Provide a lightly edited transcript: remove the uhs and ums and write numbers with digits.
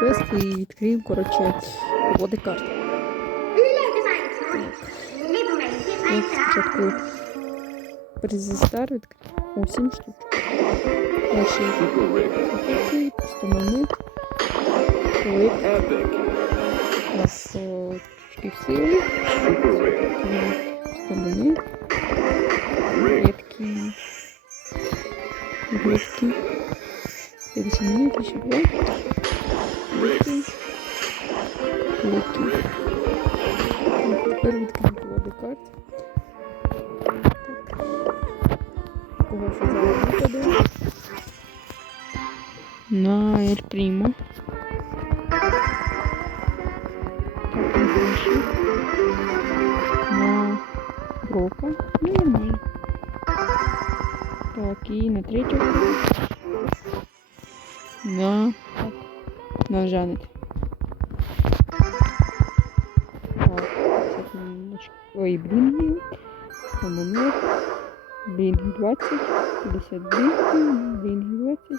квест і відкриємо, коротше, колоди карт. Так, спочатку Перезістар відкрив. О, 7 штук. Перший такий, просто монет. Клик. У нас трішки сили. Просто монет. Редкий. Редкий. 50 монет, еще 2. Редкий. Редкий. Тепер відкриємо колоди карт. Кого що зараз випаде? На Ель Прімо. Так, на перший. На Брока. Ну, нормально. Так, і на третю. На Жанет. Так, ой, Блінги. Монет. Блінги 20. 52. Блінги 20.